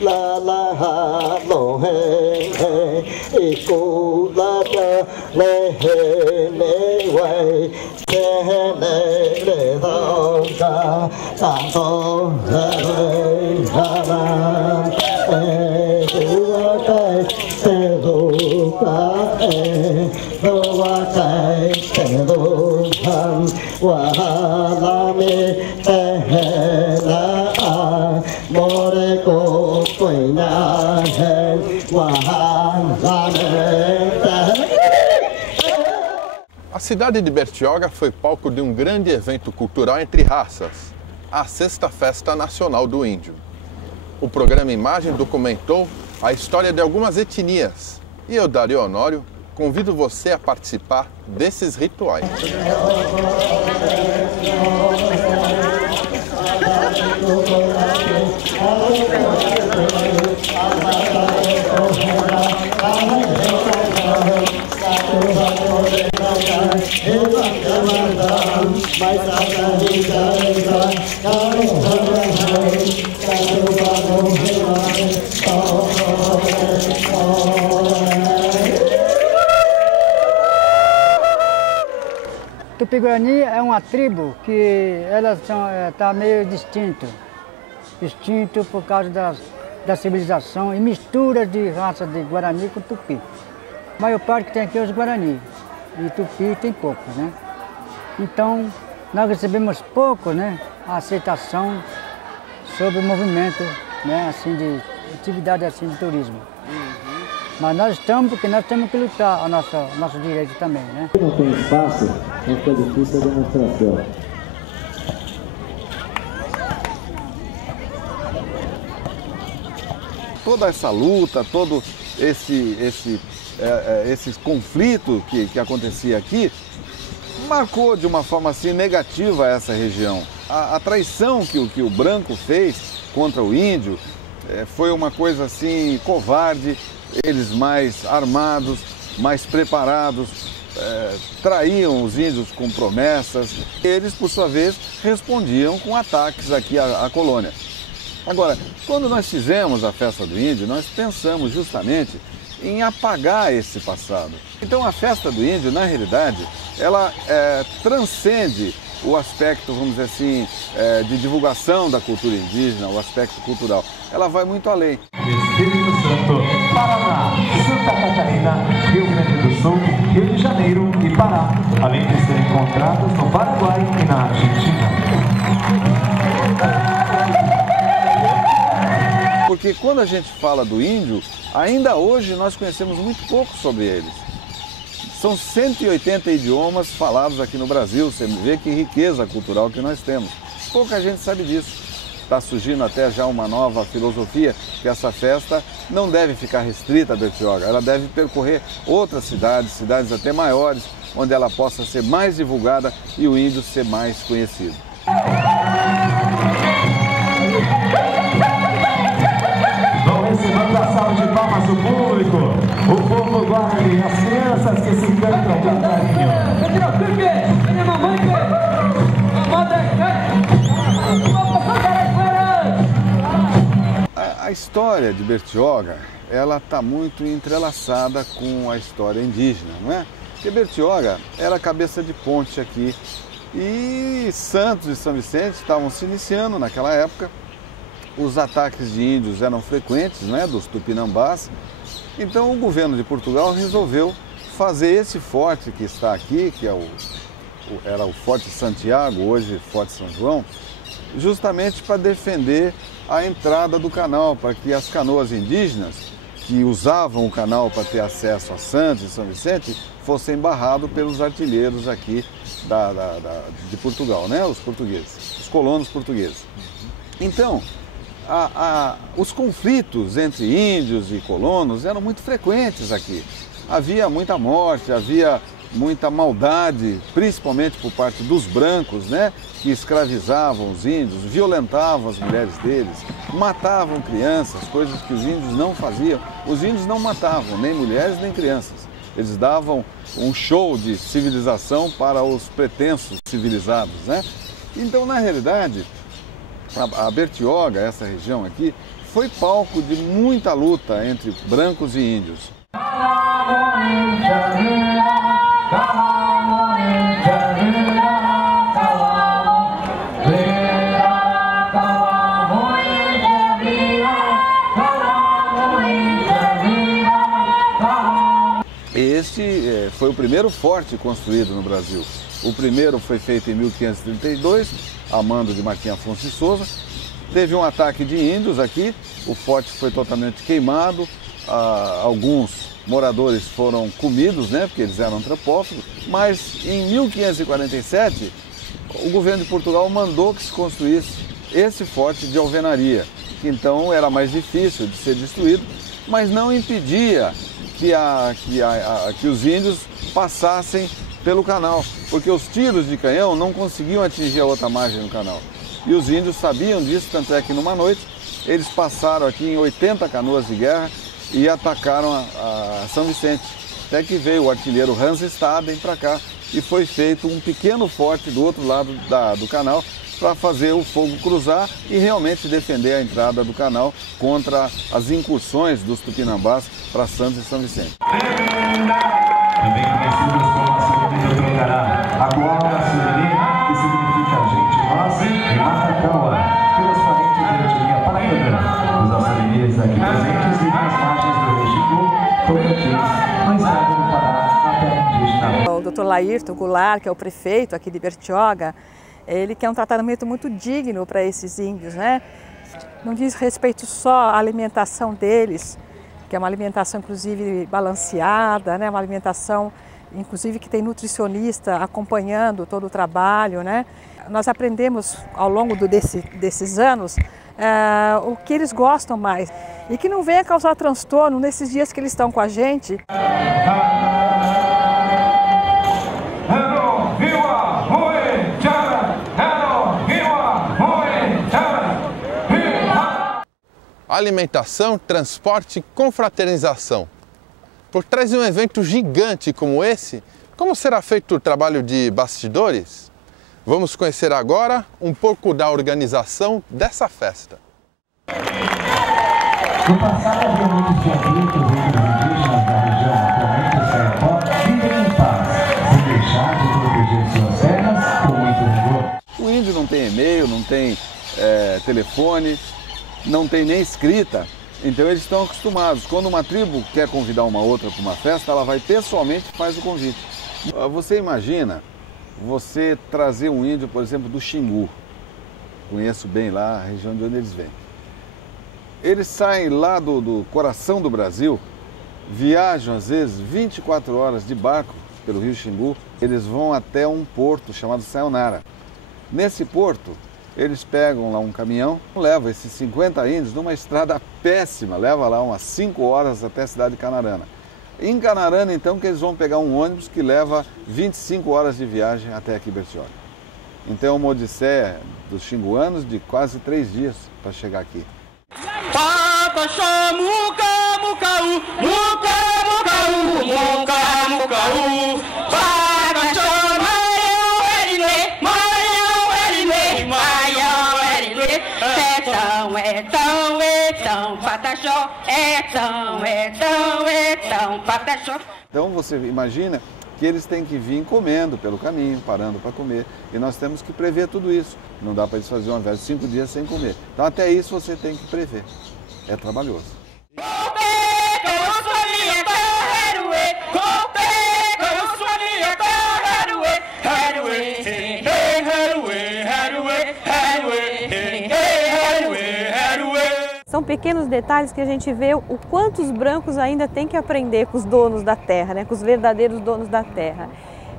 la la ha lo he he iku la ja le he le wai se le le do ga ta do le ha la du wa tai se do ga do wa tai se do han wa la me te la a more ko koi na he wa la me te. A cidade de Bertioga foi palco de um grande evento cultural entre raças, a Sexta Festa Nacional do Índio. O programa Imagem documentou a história de algumas etnias e eu, Dario Honório, convido você a participar desses rituais. Tupi-Guarani é uma tribo que elas tá meio extinto por causa da civilização e mistura de raça de Guarani com Tupi. A maior parte que tem aqui é os Guarani e Tupi tem poucos, né? Então nós recebemos pouco, né, a aceitação sobre o movimento, né, assim de atividade assim de turismo. Mas nós estamos porque nós temos que lutar o nosso direito também, né? Não tem espaço, fica difícil a demonstração. Toda essa luta, todo esse conflito que acontecia aqui, marcou de uma forma assim negativa essa região. A traição que o branco fez contra o índio foi uma coisa assim covarde. Eles mais armados, mais preparados, traíam os índios com promessas. Eles, por sua vez, respondiam com ataques aqui à colônia. Agora, quando nós fizemos a festa do índio, nós pensamos justamente em apagar esse passado. Então a festa do índio, na realidade, ela transcende o aspecto, vamos dizer assim, de divulgação da cultura indígena, o aspecto cultural. Ela vai muito além. Espírito Santo, Paraná, Santa Catarina, Rio Grande do Sul, Rio de Janeiro e Pará, além de serem encontrados no Paraguai e na Argentina. Porque quando a gente fala do índio, ainda hoje nós conhecemos muito pouco sobre eles. São 180 idiomas falados aqui no Brasil, você vê que riqueza cultural que nós temos. Pouca gente sabe disso. Está surgindo até já uma nova filosofia, que essa festa não deve ficar restrita a Bertioga, ela deve percorrer outras cidades até maiores, onde ela possa ser mais divulgada e o índio ser mais conhecido. Vão recebendo a salva de palmas do público, o povo guarani, as crianças que se cantam com carinho. A história de Bertioga, ela está muito entrelaçada com a história indígena, não é? Porque Bertioga era a cabeça de ponte aqui e Santos e São Vicente estavam se iniciando naquela época. Os ataques de índios eram frequentes, né, dos tupinambás. Então o governo de Portugal resolveu fazer esse forte que está aqui, que era o Forte Santiago, hoje Forte São João, justamente para defender a entrada do canal, para que as canoas indígenas que usavam o canal para ter acesso a Santos e São Vicente fossem barrados pelos artilheiros aqui de Portugal, né? Os portugueses, os colonos portugueses. Então, os conflitos entre índios e colonos eram muito frequentes aqui. Havia muita morte, havia muita maldade, principalmente por parte dos brancos, né, que escravizavam os índios, violentavam as mulheres deles, matavam crianças, coisas que os índios não faziam. Os índios não matavam nem mulheres nem crianças. Eles davam um show de civilização para os pretensos civilizados, né? Então, na realidade, A Bertioga, essa região aqui, foi palco de muita luta entre brancos e índios. Este foi o primeiro forte construído no Brasil. O primeiro foi feito em 1532, a mando de Martim Afonso de Souza. Teve um ataque de índios aqui, o forte foi totalmente queimado, alguns moradores foram comidos, né, porque eles eram antropófagos, mas em 1547 o governo de Portugal mandou que se construísse esse forte de alvenaria, que então era mais difícil de ser destruído, mas não impedia que os índios passassem pelo canal, porque os tiros de canhão não conseguiam atingir a outra margem do canal. E os índios sabiam disso, tanto é que numa noite eles passaram aqui em 80 canoas de guerra e atacaram a São Vicente. Até que veio o artilheiro Hans Staden para cá e foi feito um pequeno forte do outro lado do canal para fazer o fogo cruzar e realmente defender a entrada do canal contra as incursões dos tupinambás para Santos e São Vicente. Também conhecidos como a sobrevida do Trocará, a qual é a sobrevida que significa gente nossa e Matacaua, pelos parentes da etnia Paracanã, os açorieiros aqui presentes e nas margens do Rio Xingu, Tocantins, no estado do Pará, na terra indígena. O Dr. Laírton Goulart, que é o prefeito aqui de Bertioga, ele quer um tratamento muito digno para esses índios, né? Não diz respeito só à alimentação deles, que é uma alimentação inclusive balanceada, né? Uma alimentação inclusive que tem nutricionista acompanhando todo o trabalho, né? Nós aprendemos ao longo desses anos o que eles gostam mais e que não venha causar transtorno nesses dias que eles estão com a gente. Alimentação, transporte e confraternização. Por trás de um evento gigante como esse, como será feito o trabalho de bastidores? Vamos conhecer agora um pouco da organização dessa festa. No passado havia muitos conflitos entre os indígenas da região atualmente do Serpó vivem em paz, sem deixar de proteger suas terras com muito rigor. O índio não tem e-mail, não tem telefone, não tem nem escrita, então eles estão acostumados. Quando uma tribo quer convidar uma outra para uma festa, ela vai pessoalmente e faz o convite. Você imagina você trazer um índio, por exemplo, do Xingu, conheço bem lá a região de onde eles vêm. Eles saem lá do coração do Brasil, viajam às vezes 24 horas de barco pelo rio Xingu, eles vão até um porto chamado Sayonara. Nesse porto, eles pegam lá um caminhão, leva esses 50 índios numa estrada péssima, leva lá umas 5 horas até a cidade de Canarana. Em Canarana, então, que eles vão pegar um ônibus que leva 25 horas de viagem até aqui Bertioga. Então é uma odisseia dos xinguanos de quase 3 dias para chegar aqui. Então você imagina que eles têm que vir comendo pelo caminho, parando para comer, e nós temos que prever tudo isso. Não dá para eles fazerem uma viagem de 5 dias sem comer. Então até isso você tem que prever. É trabalhoso. São pequenos detalhes que a gente vê o quanto os brancos ainda têm que aprender com os donos da terra, né? Com os verdadeiros donos da terra.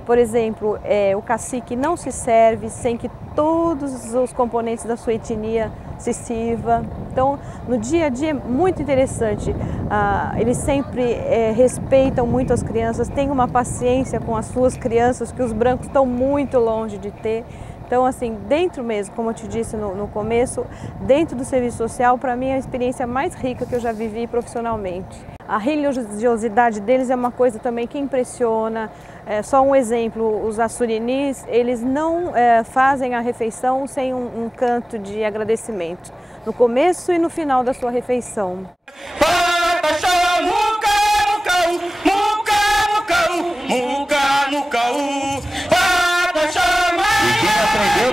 Por exemplo, o cacique não se serve sem que todos os componentes da sua etnia se sirva. Então, no dia a dia é muito interessante. Eles sempre respeitam muito as crianças, têm uma paciência com as suas crianças que os brancos estão muito longe de ter. Então, assim, dentro mesmo, como eu te disse no começo, dentro do serviço social, para mim é a experiência mais rica que eu já vivi profissionalmente. A religiosidade deles é uma coisa também que impressiona. Só um exemplo, os açurinis, eles não fazem a refeição sem um canto de agradecimento, no começo e no final da sua refeição.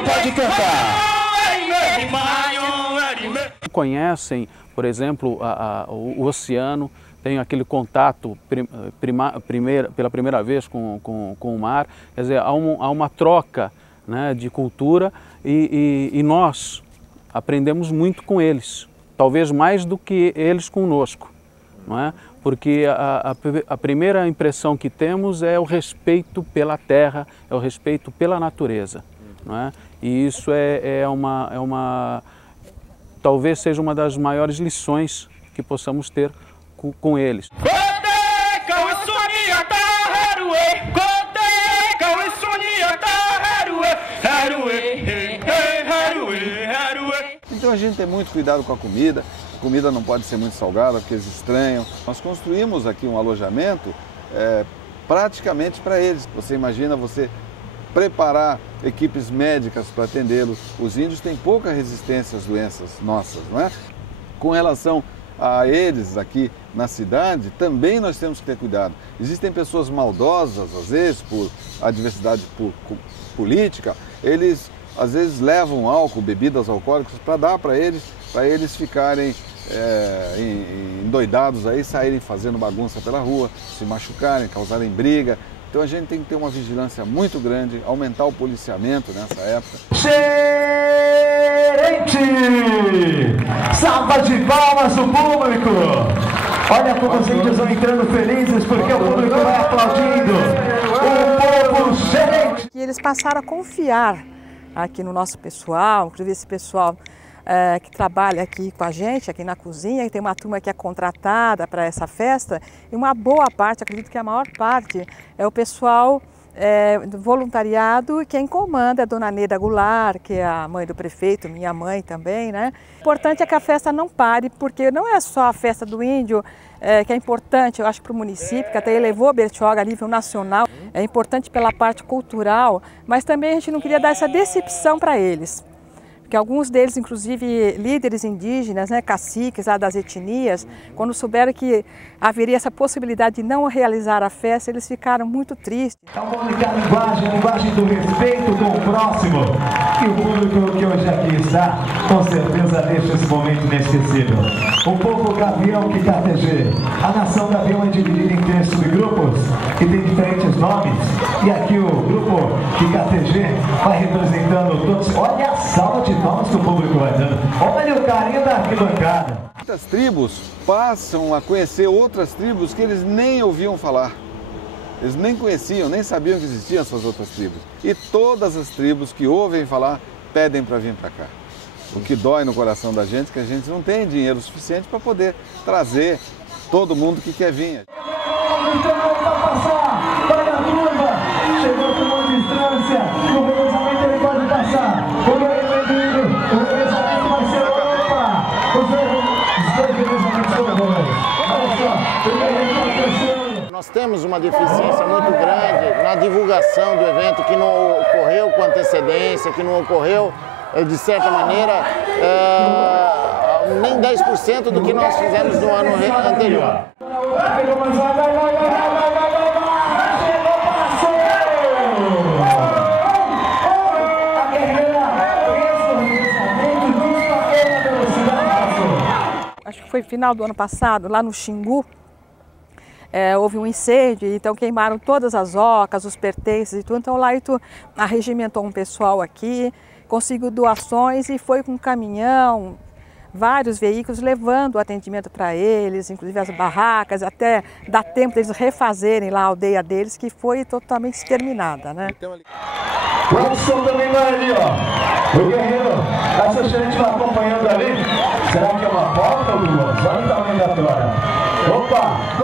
Pode cantar. Conhecem, por exemplo, o oceano, tem aquele contato pela primeira vez com o mar, quer dizer, há uma troca, né, de cultura e nós aprendemos muito com eles, talvez mais do que eles conosco, não é? Porque a primeira impressão que temos é o respeito pela terra, é o respeito pela natureza. Não é? E isso talvez seja uma das maiores lições que possamos ter com eles. Então a gente tem muito cuidado com a comida não pode ser muito salgada porque eles estranham. Nós construímos aqui um alojamento praticamente para eles. Você imagina você preparar equipes médicas para atendê-los. Os índios têm pouca resistência às doenças nossas, não é? Com relação a eles aqui na cidade, também nós temos que ter cuidado. Existem pessoas maldosas, às vezes, por adversidade política, eles às vezes levam álcool, bebidas alcoólicas para dar para eles ficarem endoidados aí, saírem fazendo bagunça pela rua, se machucarem, causarem briga. Então a gente tem que ter uma vigilância muito grande, aumentar o policiamento nessa época. Gerente! Salva de palmas o público! Olha como os índios vão entrando felizes porque o público vai aplaudindo. O povo gerente! E eles passaram a confiar aqui no nosso pessoal, inclusive esse pessoal que trabalha aqui com a gente, aqui na cozinha, tem uma turma que é contratada para essa festa, e uma boa parte, acredito que a maior parte, é o pessoal do voluntariado, e quem comanda é a dona Neda Goulart, que é a mãe do prefeito, minha mãe também, né? O importante é que a festa não pare, porque não é só a festa do índio que é importante, eu acho, para o município, que até elevou Bertioga a nível nacional, é importante pela parte cultural, mas também a gente não queria dar essa decepção para eles. Porque alguns deles, inclusive líderes indígenas, né, caciques das etnias, quando souberam que haveria essa possibilidade de não realizar a festa, eles ficaram muito tristes. É uma única linguagem, a linguagem do respeito com o próximo. E o público que hoje aqui está, com certeza deixa esse momento inesquecível. O povo Gavião Kikatejê. A nação Gavião é dividida em 3 subgrupos, que tem diferentes nomes. E aqui o grupo Kikatejê vai representando todos. Olha a salva de palmas que o público vai dando. Olha o carinho da arquibancada. Muitas tribos passam a conhecer outras tribos que eles nem ouviam falar. Eles nem conheciam, nem sabiam que existiam essas outras tribos. E todas as tribos que ouvem falar pedem para vir para cá. O que dói no coração da gente é que a gente não tem dinheiro suficiente para poder trazer todo mundo que quer vir. Chegou com uma distância, o revezamento ele pode passar. O revezamento vai ser opa! Os dois revezamentos são bons. Olha só, o revezamento. Nós temos uma deficiência muito grande na divulgação do evento, que não ocorreu com antecedência, que não ocorreu, de certa maneira, nem 10% do que nós fizemos no ano anterior. Acho que foi final do ano passado, lá no Xingu, houve um incêndio, então queimaram todas as ocas, os pertences e tudo. Então lá arregimentou um pessoal aqui, conseguiu doações e foi com um caminhão, vários veículos levando o atendimento para eles, inclusive as barracas, até dá tempo deles refazerem lá a aldeia deles, que foi totalmente exterminada, né? O Edson também vai ali, ó. O guerreiro, essa gente vai acompanhando ali. Será que é uma volta, Luiz? Olha o tamanho da tora. Opa!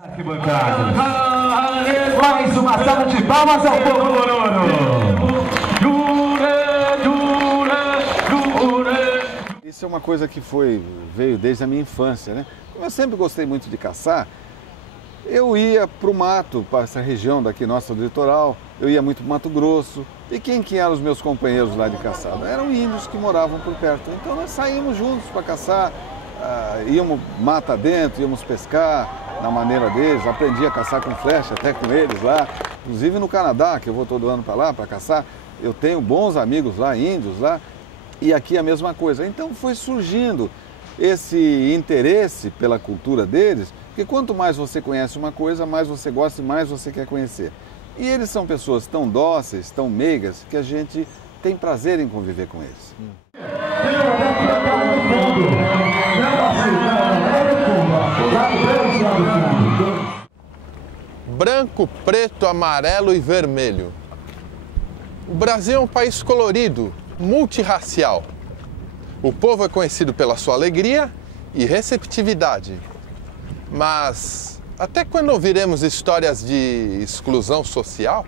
Arquibancada. Mais uma salva de palmas ao povo Lorono. Isso é uma coisa que veio desde a minha infância, né? Como eu sempre gostei muito de caçar, eu ia para o mato, para essa região daqui nossa do litoral, eu ia muito para o Mato Grosso. E quem que eram os meus companheiros lá de caçada? Eram índios que moravam por perto. Então nós saímos juntos para caçar, íamos mata dentro, íamos pescar na maneira deles, aprendi a caçar com flecha até com eles lá. Inclusive no Canadá, que eu vou todo ano para lá para caçar, eu tenho bons amigos lá, índios lá, e aqui a mesma coisa. Então foi surgindo esse interesse pela cultura deles, porque quanto mais você conhece uma coisa, mais você gosta e mais você quer conhecer. E eles são pessoas tão dóceis, tão meigas, que a gente tem prazer em conviver com eles. Branco, preto, amarelo e vermelho. O Brasil é um país colorido, multirracial. O povo é conhecido pela sua alegria e receptividade. Mas até quando ouviremos histórias de exclusão social?